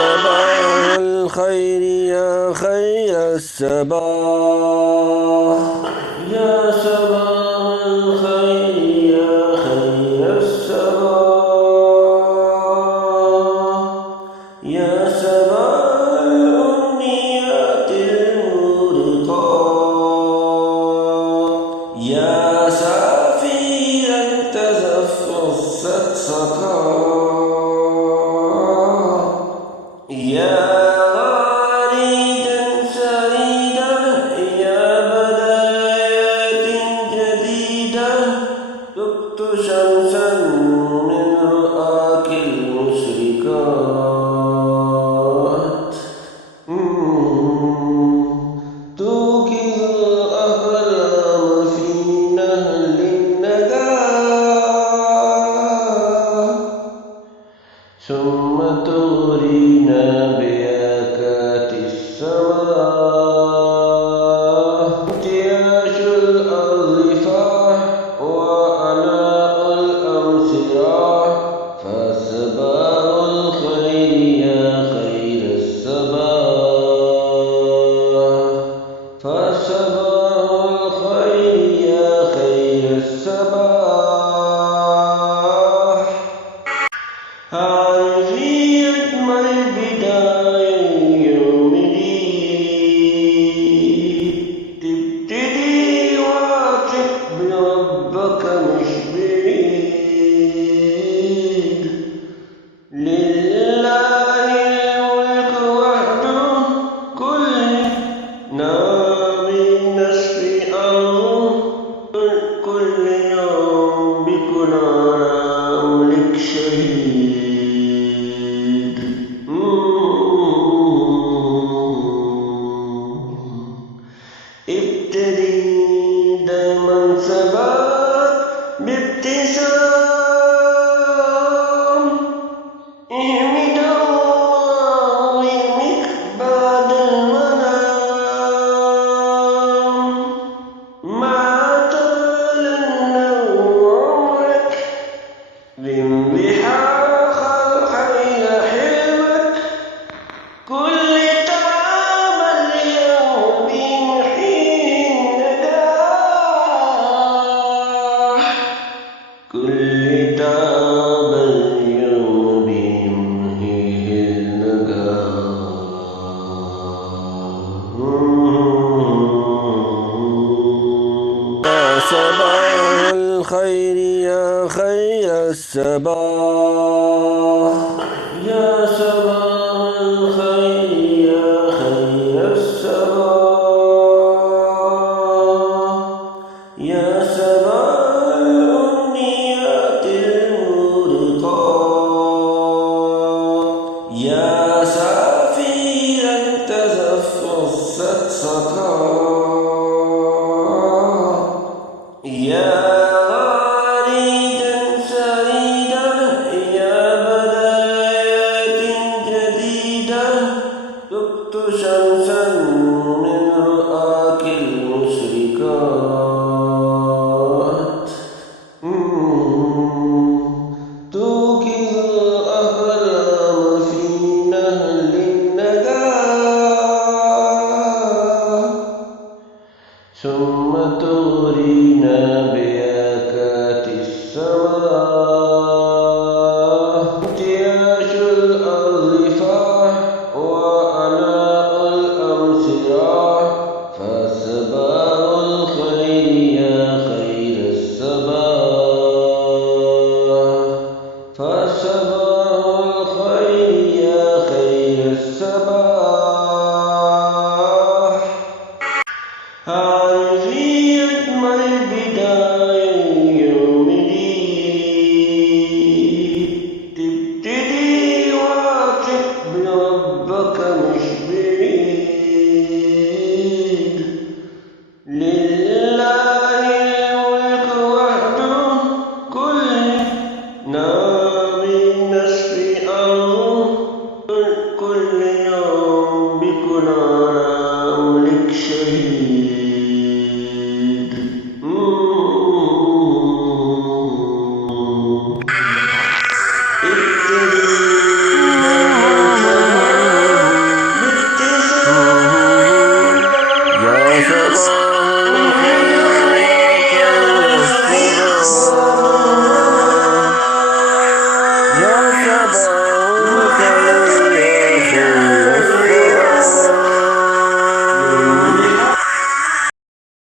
صباح الخير يا خير الصباح، يا صباح الخير يا خير الصباح، يا صباح الأمنيات المورقات، يا سافيا تزفزت سقاء، يا غريدا سعيدا، يا بدايات جديدة، ذقت شمسا من رؤاك المشرقات، توقظ الأحلام في نهل النجاة، ثم تغرينا بياكات السماء، انتعاش الأرض فاح وأناء الأمس راح، فصباح الخير يا خير الصباح، فصباح الخير يا خير الصباح. هذه أجمل بداية يوم جديد، تبتدي واثق بربك مش بعيد، لله الملك وحده، كل نام نشفي أمره، كل يوم بكون على أمرك شهيد. ابتدي دايما سباك بابتسام، احمد الله ويرميك بعد المنام، ما طال النوم عمرك، رم بحاخر حيل حلمك، كل تعب اليوم بيمحيه النجاح، كل تعب اليوم بيمحيه النجاح. يا صباح الخير يا خير الصباح، يا صباح الخير يا خير الصباح، يا صباح الأمنيات المورقات، يا